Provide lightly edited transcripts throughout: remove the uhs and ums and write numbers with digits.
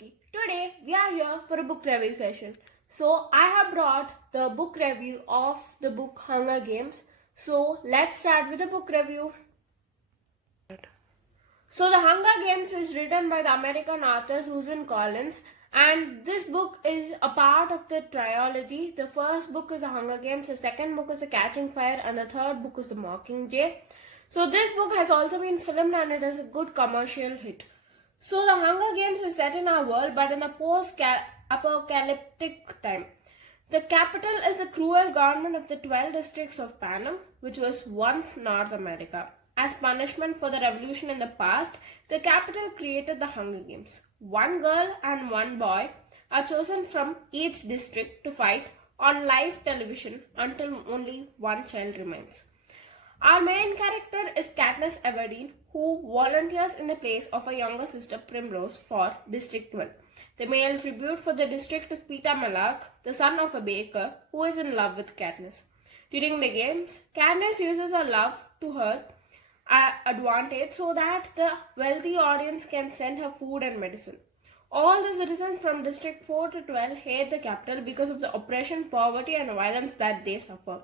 Loki. Today we are here for a book review session. So I have brought the book review of the book Hunger Games. So let's start with the book review. So The Hunger Games is written by the American author Susan Collins, and this book is a part of the trilogy. The first book is The Hunger Games, the second book is The Catching Fire, and the third book is The Mockingjay. So this book has also been filmed and it is a good commercial hit. So The Hunger Games is set in our world but in a post-apocalyptic time. The capital is the cruel government of the 12 districts of Panem, which was once North America. As punishment for the revolution in the past, the capital created the Hunger Games. One girl and one boy are chosen from each district to fight on live television until only one child remains. Our main character is Katniss Everdeen, who volunteers in the place of her younger sister Primrose for District 12. The male tribute for the district is Peeta Mellark, the son of a baker, who is in love with Katniss. During the games, Katniss uses her love to her advantage so that the wealthy audience can send her food and medicine. All the citizens from District 4 to 12 hate the capital because of the oppression, poverty and violence that they suffer.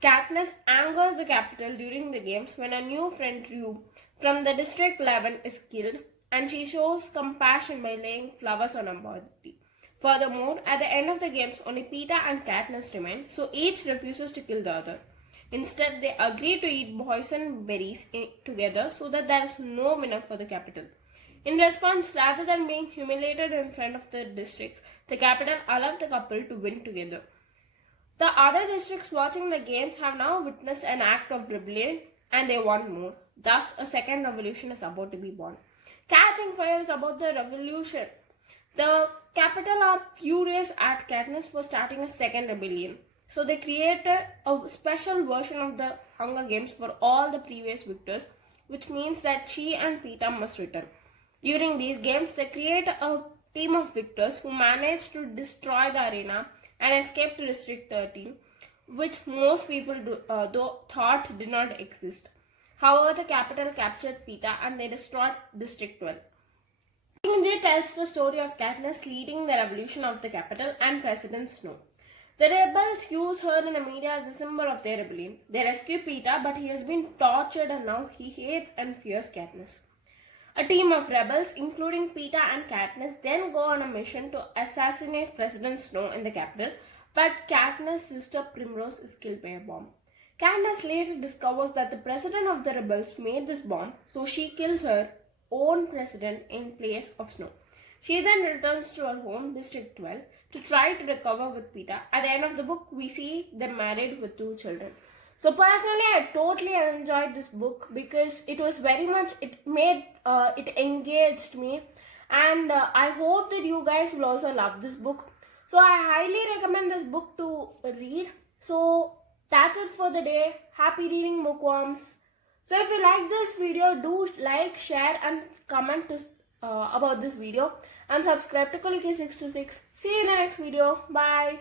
Katniss angers the capital during the games when a new friend Rue from the District 11 is killed, and she shows compassion by laying flowers on her body. Furthermore, at the end of the games, only Peeta and Katniss remain, so each refuses to kill the other. Instead, they agree to eat poison berries together so that there is no winner for the capital. In response, rather than being humiliated in front of the districts, the capital allowed the couple to win together. The other districts watching the games have now witnessed an act of rebellion and they want more. Thus, a second revolution is about to be born. Catching Fire is about the revolution. The capital are furious at Katniss for starting a second rebellion. So they created a special version of the Hunger Games for all the previous victors, which means that she and Peeta must return. During these games, they create a team of victors who manage to destroy the arena and escape to District 13, which most people thought did not exist. However, the capital captured Peeta and they destroyed District 12. Mockingjay tells the story of Katniss leading the revolution of the capital and President Snow. The rebels use her in the media as a symbol of their rebellion. They rescue Peeta, but he has been tortured and now he hates and fears Katniss. A team of rebels, including Peeta and Katniss, then go on a mission to assassinate President Snow in the capital, but Katniss' sister Primrose is killed by a bomb. Katniss later discovers that the president of the rebels made this bomb, so she kills her own president in place of Snow. She then returns to her home, District 12, to try to recover with Peeta. At the end of the book, we see them married with 2 children. So personally, I totally enjoyed this book because it was very much, it engaged me, and I hope that you guys will also love this book. So I highly recommend this book to read. So that's it for the day. Happy reading, bookworms. So if you like this video, do like, share and comment about this video and subscribe to Kaliki626. See you in the next video. Bye.